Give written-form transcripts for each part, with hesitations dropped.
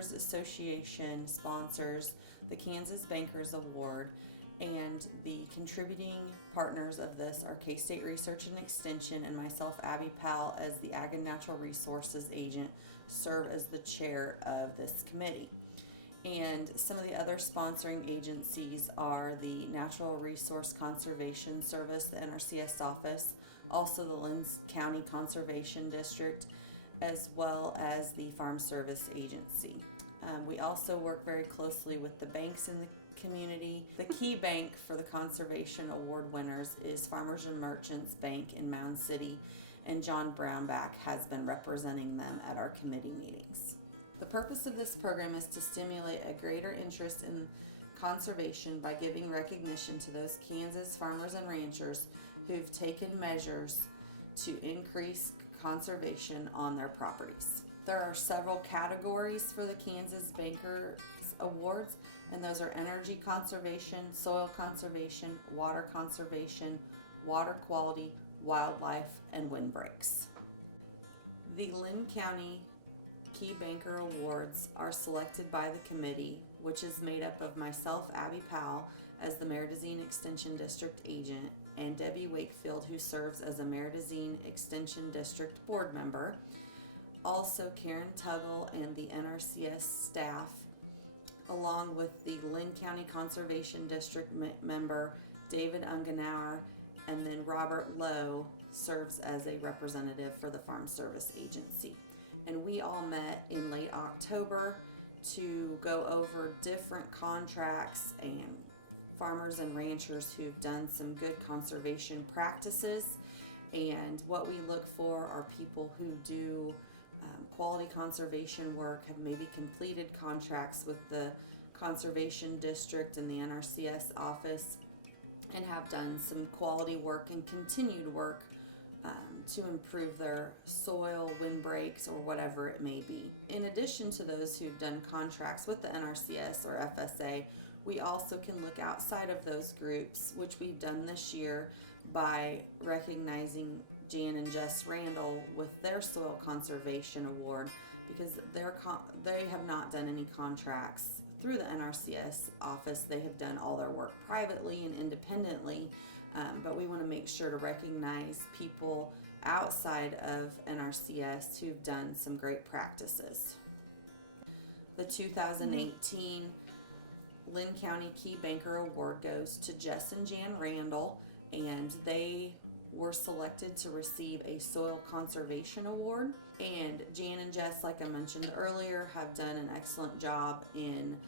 Bankers Association sponsors the Kansas Bankers Award, and the contributing partners of this are K-State Research and Extension, and myself, Abby Powell, as the Ag and Natural Resources Agent, serve as the chair of this committee. And some of the other sponsoring agencies are the Natural Resource Conservation Service, the NRCS office, also the Linn County Conservation District, as well as the Farm Service Agency. We also work very closely with the banks in the community. The key bank for the Conservation Award winners is Farmers and Merchants Bank in Mound City, and John Brownback has been representing them at our committee meetings. The purpose of this program is to stimulate a greater interest in conservation by giving recognition to those Kansas farmers and ranchers who've taken measures to increase conservation on their properties. There are several categories for the Kansas Bankers Awards, and those are energy conservation, soil conservation, water conservation, water quality, wildlife, and windbreaks. The Linn County Key Banker Awards are selected by the committee, which is made up of myself, Abby Powell, as the Meridazine Extension District Agent, and Debbie Wakefield, who serves as a Meridazine Extension District Board Member. Also, Karen Tuggle and the NRCS staff, along with the Linn County Conservation District member David Ungenauer, and then Robert Lowe serves as a representative for the Farm Service Agency. And we all met in late October to go over different contracts and farmers and ranchers who've done some good conservation practices. And what we look for are people who do quality conservation work, have maybe completed contracts with the Conservation District and the NRCS office, and have done some quality work and continued work to improve their soil, windbreaks, or whatever it may be. In addition to those who've done contracts with the NRCS or FSA, we also can look outside of those groups, which we've done this year by recognizing Jan and Jess Randall with their Soil Conservation Award, because they have not done any contracts through the NRCS office. They have done all their work privately and independently, but we want to make sure to recognize people outside of NRCS who've done some great practices. The 2018 Linn County Key Banker Award goes to Jess and Jan Randall, and they were selected to receive a Soil Conservation Award. And Jan and Jess, like I mentioned earlier, have done an excellent job in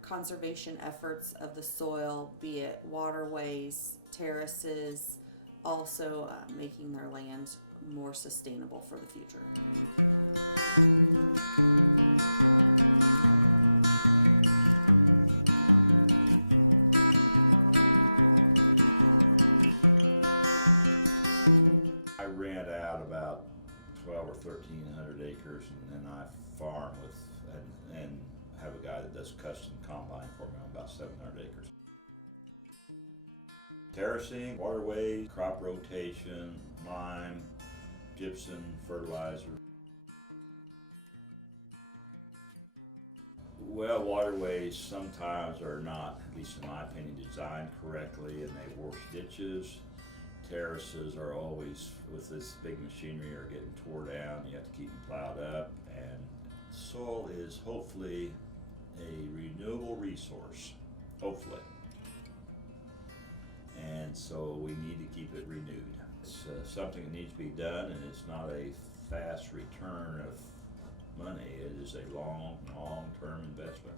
conservation efforts of the soil, be it waterways, terraces, also making their land more sustainable for the future. I rent out about 12 or 1,300 acres, and then I farm with and have a guy that does custom combine for me on about 700 acres. Terracing, waterways, crop rotation, lime, gypsum, fertilizer. Well, waterways sometimes are not, at least in my opinion, designed correctly, and they force ditches. Terraces are always, with this big machinery, are getting tore down. You have to keep them plowed up, and soil is hopefully a renewable resource, hopefully. And so we need to keep it renewed. It's something that needs to be done, and it's not a fast return of money. It is a long-term investment.